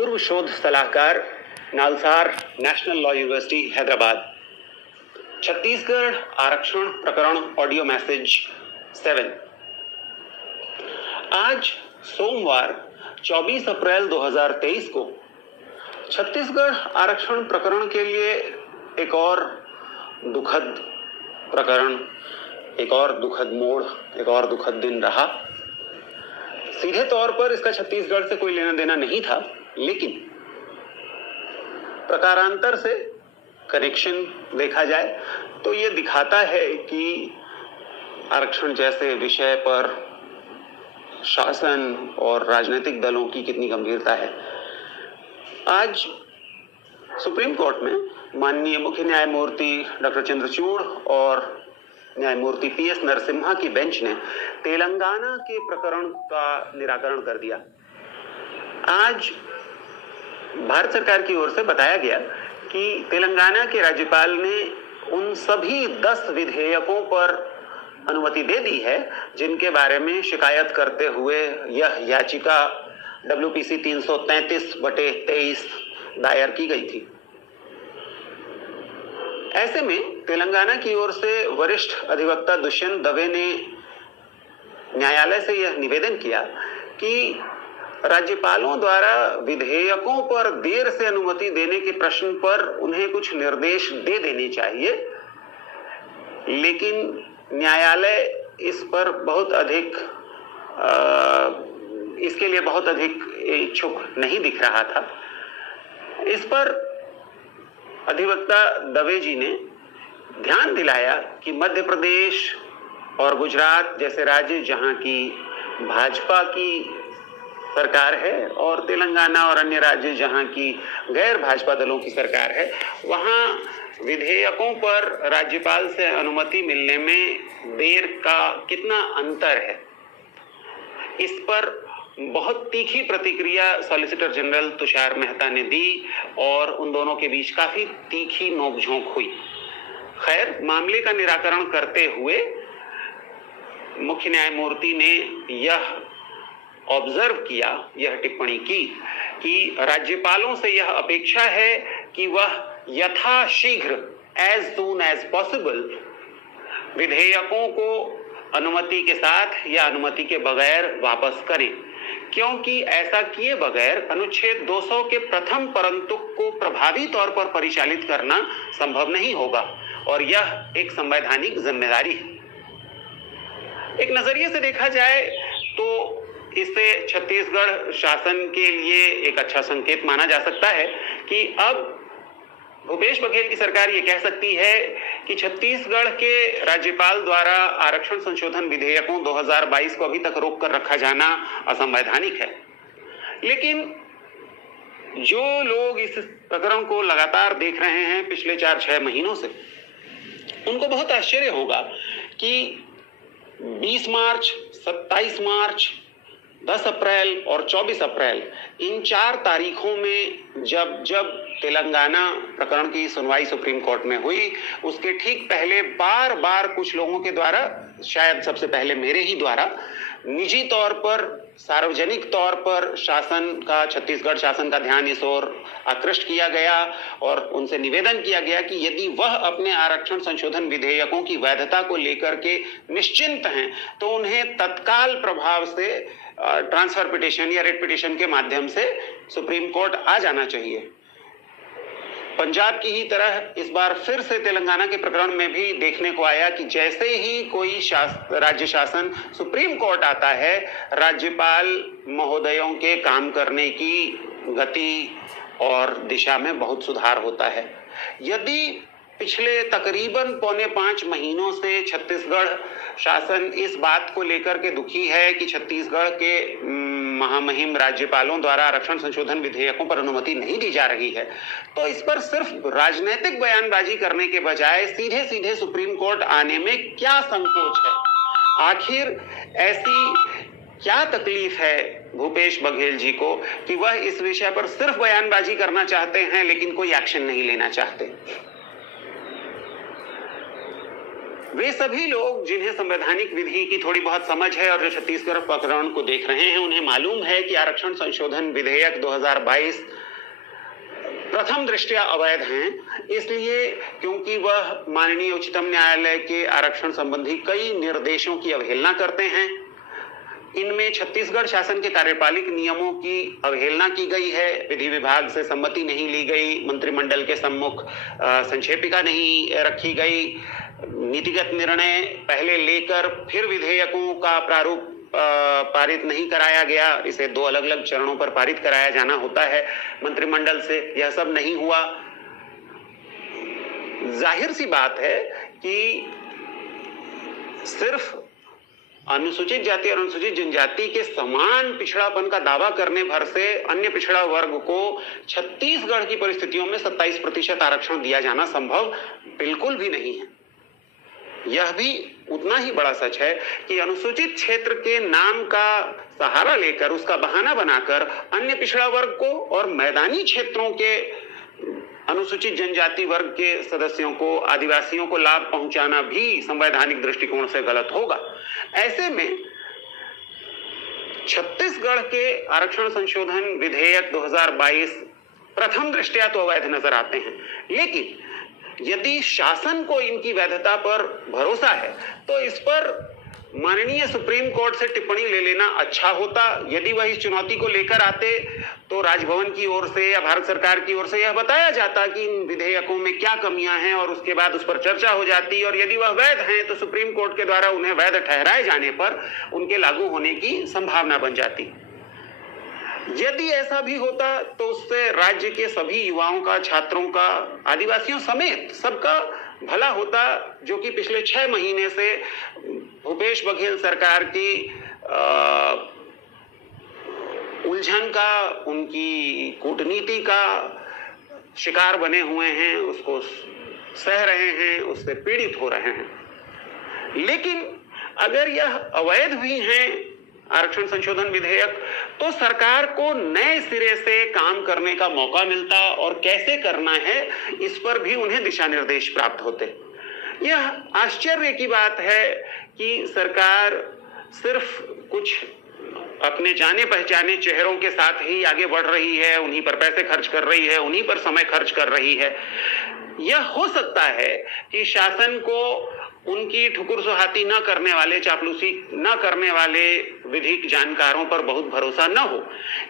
पूर्व शोध सलाहकार, NALSAR national law university Hyderabad. Chhattisgarh आरक्षण प्रकरण ऑडियो मैसेज 7। आज सोमवार 24 अप्रैल 2023 को छत्तीसगढ़ आरक्षण प्रकरण के लिए एक और दुखद प्रकरण, एक और दुखद मोड़, एक और दुखद दिन रहा। सीधे तौर पर इसका छत्तीसगढ़ से कोई लेना देना नहीं था, लेकिन प्रकारांतर से कनेक्शन देखा जाए तो ये दिखाता है कि आरक्षण जैसे विषय पर शासन और राजनीतिक दलों की कितनी गंभीरता है। आज सुप्रीम कोर्ट में माननीय मुख्य न्यायमूर्ति डॉक्टर चंद्रचूड़ और न्यायमूर्ति पीएस नरसिम्हा की बेंच ने तेलंगाना के प्रकरण का निराकरण कर दिया। आज भारत सरकार की ओर से बताया गया कि तेलंगाना के राज्यपाल ने उन सभी 10 विधेयकों पर अनुमति दे दी है जिनके बारे में शिकायत करते हुए यह याचिका WPC 333/23 दायर की गई थी। ऐसे में तेलंगाना की ओर से वरिष्ठ अधिवक्ता दुष्यंत दवे ने न्यायालय से यह निवेदन किया कि राज्यपालों द्वारा विधेयकों पर देर से अनुमति देने के प्रश्न पर उन्हें कुछ निर्देश दे देने चाहिए, लेकिन न्यायालय इस पर बहुत अधिक इसके लिए बहुत अधिक इच्छुक नहीं दिख रहा था। इस पर अधिवक्ता दवे जी ने ध्यान दिलाया कि मध्य प्रदेश और गुजरात जैसे राज्य जहां की भाजपा की सरकार है और तेलंगाना और अन्य राज्य जहां की गैर भाजपा दलों की सरकार है, वहां विधेयकों पर राज्यपाल से अनुमति मिलने में देर का कितना अंतर है। इस पर बहुत तीखी प्रतिक्रिया सॉलिसिटर जनरल तुषार मेहता ने दी और उन दोनों के बीच काफी तीखी नोकझोंक हुई। खैर, मामले का निराकरण करते हुए मुख्य न्यायमूर्ति ने यह ऑब्जर्व किया, यह टिप्पणी की कि राज्यपालों से यह अपेक्षा है कि वह यथाशीघ्र एज सून एज पॉसिबल विधेयकों को अनुमति के साथ या अनुमति के बगैर वापस करें, क्योंकि ऐसा किए बगैर अनुच्छेद 200 के प्रथम परंतुक को प्रभावी तौर पर परिचालित करना संभव नहीं होगा और यह एक संवैधानिक जिम्मेदारी है। एक नजरिए से देखा जाए तो इससे छत्तीसगढ़ शासन के लिए एक अच्छा संकेत माना जा सकता है कि अब भूपेश बघेल की सरकार ये कह सकती है कि छत्तीसगढ़ के राज्यपाल द्वारा आरक्षण संशोधन विधेयकों 2022 को अभी तक रोक कर रखा जाना असंवैधानिक है। लेकिन जो लोग इस प्रकरण को लगातार देख रहे हैं पिछले 4-6 महीनों से, उनको बहुत आश्चर्य होगा कि 20 मार्च, 27 मार्च, 10 अप्रैल और 24 अप्रैल इन 4 तारीखों में जब तेलंगाना प्रकरण की सुनवाई सुप्रीम कोर्ट में हुई, उसके ठीक पहले बार बार कुछ लोगों के द्वारा, शायद सबसे पहले मेरे ही द्वारा, निजी तौर पर, सार्वजनिक तौर पर छत्तीसगढ़ शासन का ध्यान इस ओर आकृष्ट किया गया और उनसे निवेदन किया गया कि यदि वह अपने आरक्षण संशोधन विधेयकों की वैधता को लेकर के निश्चिंत हैं तो उन्हें तत्काल प्रभाव से ट्रांसफर पिटिशन या रिट पिटिशन के माध्यम से सुप्रीम कोर्ट आ जाना चाहिए। पंजाब की ही तरह इस बार फिर से तेलंगाना के प्रकरण में भी देखने को आया कि जैसे ही कोई राज्य शासन सुप्रीम कोर्ट आता है, राज्यपाल महोदयों के काम करने की गति और दिशा में बहुत सुधार होता है। यदि पिछले तकरीबन 4.25 महीनों से छत्तीसगढ़ शासन इस बात को लेकर के दुखी है कि छत्तीसगढ़ के महामहिम राज्यपालों द्वारा आरक्षण संशोधन विधेयकों पर अनुमति नहीं दी जा रही है, तो इस पर सिर्फ राजनीतिक बयानबाजी करने के बजाय सीधे सीधे सुप्रीम कोर्ट आने में क्या संकोच है? आखिर ऐसी क्या तकलीफ है भूपेश बघेल जी को कि वह इस विषय पर सिर्फ बयानबाजी करना चाहते हैं लेकिन कोई एक्शन नहीं लेना चाहते? वे सभी लोग जिन्हें संवैधानिक विधि की थोड़ी बहुत समझ है और जो छत्तीसगढ़ प्रकरण को देख रहे हैं, उन्हें मालूम है कि आरक्षण संशोधन विधेयक 2022 प्रथम दृष्टया अवैध हैं, इसलिए क्योंकि वह माननीय उच्चतम न्यायालय के आरक्षण संबंधी कई निर्देशों की अवहेलना करते हैं। इनमें छत्तीसगढ़ शासन के कार्यपालिक नियमों की अवहेलना की गई है, विधि विभाग से सम्मति नहीं ली गई, मंत्रिमंडल के सम्मुख संक्षेपिका नहीं रखी गई, नीतिगत निर्णय पहले लेकर फिर विधेयकों का प्रारूप पारित नहीं कराया गया। इसे 2 अलग अलग चरणों पर पारित कराया जाना होता है मंत्रिमंडल से, यह सब नहीं हुआ। जाहिर सी बात है कि सिर्फ अनुसूचित जाति और अनुसूचित जनजाति के समान पिछड़ापन का दावा करने भर से अन्य पिछड़ा वर्ग को छत्तीसगढ़ की परिस्थितियों में 27% आरक्षण दिया जाना संभव बिल्कुल भी नहीं है। यह भी उतना ही बड़ा सच है कि अनुसूचित क्षेत्र के नाम का सहारा लेकर, उसका बहाना बनाकर अन्य पिछड़ा वर्ग को और मैदानी क्षेत्रों के अनुसूचित जनजाति वर्ग के सदस्यों को, आदिवासियों को लाभ पहुंचाना भी संवैधानिक दृष्टिकोण से गलत होगा। ऐसे में छत्तीसगढ़ के आरक्षण संशोधन विधेयक 2022 प्रथम दृष्टया तो अवैध नजर आते हैं, लेकिन यदि शासन को इनकी वैधता पर भरोसा है तो इस पर माननीय सुप्रीम कोर्ट से टिप्पणी ले लेना अच्छा होता। यदि वह इस चुनौती को लेकर आते तो राजभवन की ओर से या भारत सरकार की ओर से यह बताया जाता कि इन विधेयकों में क्या कमियां हैं और उसके बाद उस पर चर्चा हो जाती, और यदि वह वैध हैं तो सुप्रीम कोर्ट के द्वारा उन्हें वैध ठहराए जाने पर उनके लागू होने की संभावना बन जाती। यदि ऐसा भी होता तो उससे राज्य के सभी युवाओं का, छात्रों का, आदिवासियों समेत सबका भला होता, जो कि पिछले 6 महीने से भूपेश बघेल सरकार की उलझन का, उनकी कूटनीति का शिकार बने हुए हैं, उसको सह रहे हैं, उससे पीड़ित हो रहे हैं। लेकिन अगर यह अवैध भी हैं आरक्षण संशोधन विधेयक, तो सरकार को नए सिरे से काम करने का मौका मिलता और कैसे करना है इस पर भी उन्हें दिशा निर्देश प्राप्त होते। यह आश्चर्य की बात है कि सरकार सिर्फ कुछ अपने जाने पहचाने चेहरों के साथ ही आगे बढ़ रही है, उन्हीं पर पैसे खर्च कर रही है, उन्हीं पर समय खर्च कर रही है। यह हो सकता है कि शासन को उनकी ठुकुर सुहाती न करने वाले, चापलूसी न करने वाले विधिक जानकारों पर बहुत भरोसा न हो,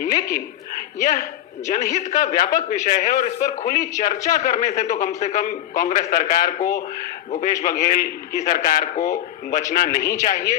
लेकिन यह जनहित का व्यापक विषय है और इस पर खुली चर्चा करने से तो कम से कम कांग्रेस सरकार को, भूपेश बघेल की सरकार को बचना नहीं चाहिए।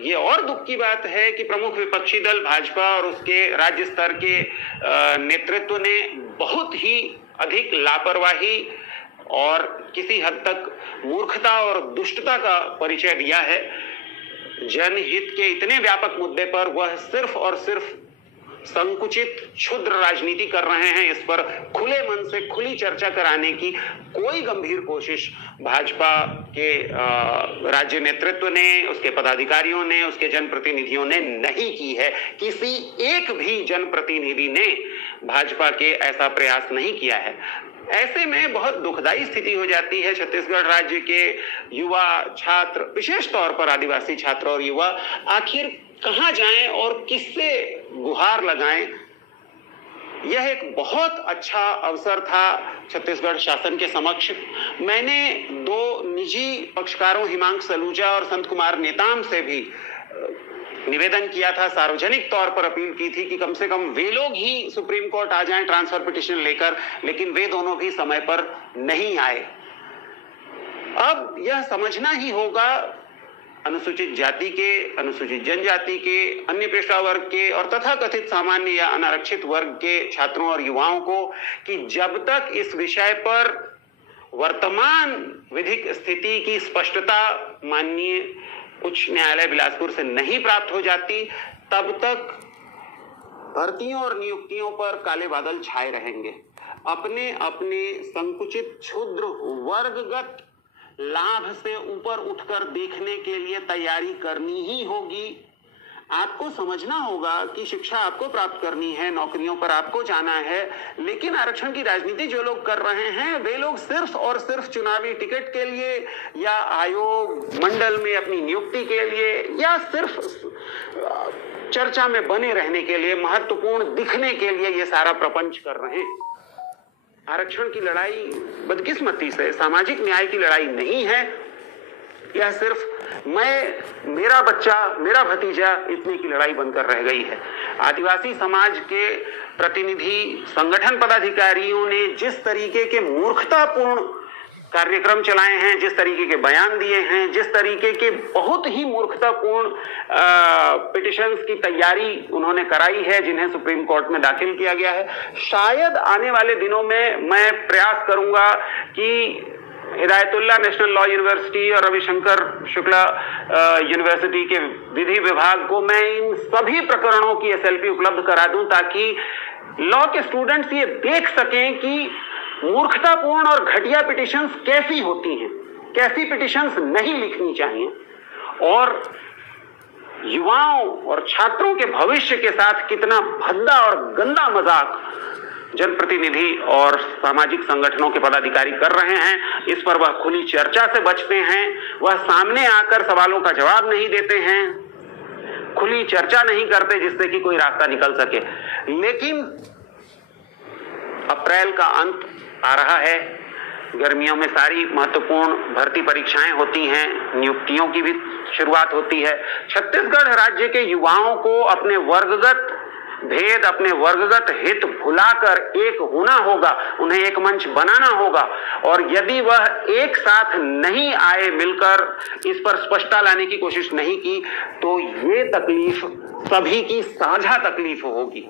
ये और दुख की बात है कि प्रमुख विपक्षी दल भाजपा और उसके राज्य स्तर के नेतृत्व ने बहुत ही अधिक लापरवाही और किसी हद तक मूर्खता और दुष्टता का परिचय दिया है। जनहित के इतने व्यापक मुद्दे पर वह सिर्फ और सिर्फ संकुचित क्षुद्र राजनीति कर रहे हैं। इस पर खुले मन से खुली चर्चा कराने की कोई गंभीर कोशिश भाजपा के राज्य नेतृत्व ने, उसके पदाधिकारियों ने, उसके जनप्रतिनिधियों ने नहीं की है। किसी एक भी जनप्रतिनिधि ने भाजपा के ऐसा प्रयास नहीं किया है। ऐसे में बहुत दुखदाई स्थिति हो जाती है। छत्तीसगढ़ राज्य के युवा, छात्र, विशेष तौर पर आदिवासी छात्र और युवा आखिर कहां जाएं और किससे गुहार लगाएं। यह एक बहुत अच्छा अवसर था छत्तीसगढ़ शासन के समक्ष। मैंने 2 निजी पक्षकारों, हिमांशु सलूजा और संत कुमार नेताम से भी निवेदन किया था, सार्वजनिक तौर पर अपील की थी कि कम से कम वे लोग ही सुप्रीम कोर्ट आ जाएं ट्रांसफर पिटीशन लेकर, लेकिन वे दोनों भी समय पर नहीं आए। अब यह समझना ही होगा अनुसूचित जाति के, अनुसूचित जनजाति के, अन्य पिछड़ा वर्ग के और तथा कथित सामान्य या अनारक्षित वर्ग के छात्रों और युवाओं को कि जब तक इस विषय पर वर्तमान विधिक स्थिति की स्पष्टता माननीय उच्च न्यायालय बिलासपुर से नहीं प्राप्त हो जाती, तब तक भर्तियों और नियुक्तियों पर काले बादल छाए रहेंगे। अपने अपने संकुचित क्षुद्र वर्गगत लाभ से ऊपर उठकर देखने के लिए तैयारी करनी ही होगी। आपको समझना होगा कि शिक्षा आपको प्राप्त करनी है, नौकरियों पर आपको जाना है, लेकिन आरक्षण की राजनीति जो लोग कर रहे हैं वे लोग सिर्फ और सिर्फ चुनावी टिकट के लिए या आयोग मंडल में अपनी नियुक्ति के लिए या सिर्फ चर्चा में बने रहने के लिए, महत्वपूर्ण दिखने के लिए ये सारा प्रपंच कर रहे हैं। आरक्षण की लड़ाई बदकिस्मती से सामाजिक न्याय की लड़ाई नहीं है। यह सिर्फ मैं, मेरा बच्चा, मेरा भतीजा इतने की लड़ाई बनकर रह गई है। आदिवासी समाज के प्रतिनिधि संगठन पदाधिकारियों ने जिस तरीके के मूर्खतापूर्ण कार्यक्रम चलाए हैं, जिस तरीके के बयान दिए हैं, जिस तरीके के बहुत ही मूर्खतापूर्ण पिटिशंस की तैयारी उन्होंने कराई है, जिन्हें सुप्रीम कोर्ट में दाखिल किया गया है, शायद आने वाले दिनों में मैं प्रयास करूंगा कि हिदायतुल्लाह नेशनल लॉ यूनिवर्सिटी और रविशंकर शुक्ला यूनिवर्सिटी के विधि विभाग को मैं इन सभी प्रकरणों की SLP उपलब्ध करा दूं, ताकि लॉ के स्टूडेंट्स ये देख सकें कि मूर्खतापूर्ण और घटिया पिटिशंस कैसी होती हैं, कैसी पिटिशंस नहीं लिखनी चाहिए, और युवाओं और छात्रों के भविष्य के साथ कितना भद्दा और गंदा मजाक जनप्रतिनिधि और सामाजिक संगठनों के पदाधिकारी कर रहे हैं। इस पर वह खुली चर्चा से बचते हैं, वह सामने आकर सवालों का जवाब नहीं देते हैं, खुली चर्चा नहीं करते जिससे कि कोई रास्ता निकल सके। लेकिन अप्रैल का अंत आ रहा है, गर्मियों में सारी महत्वपूर्ण भर्ती परीक्षाएं होती हैं, नियुक्तियों की भी शुरुआत होती है। छत्तीसगढ़ राज्य के युवाओं को अपने वर्गगत भेद, अपने वर्गगत हित भुलाकर एक होना होगा, उन्हें एक मंच बनाना होगा, और यदि वह एक साथ नहीं आए, मिलकर इस पर स्पष्टता लाने की कोशिश नहीं की, तो ये तकलीफ सभी की साझा तकलीफ होगी।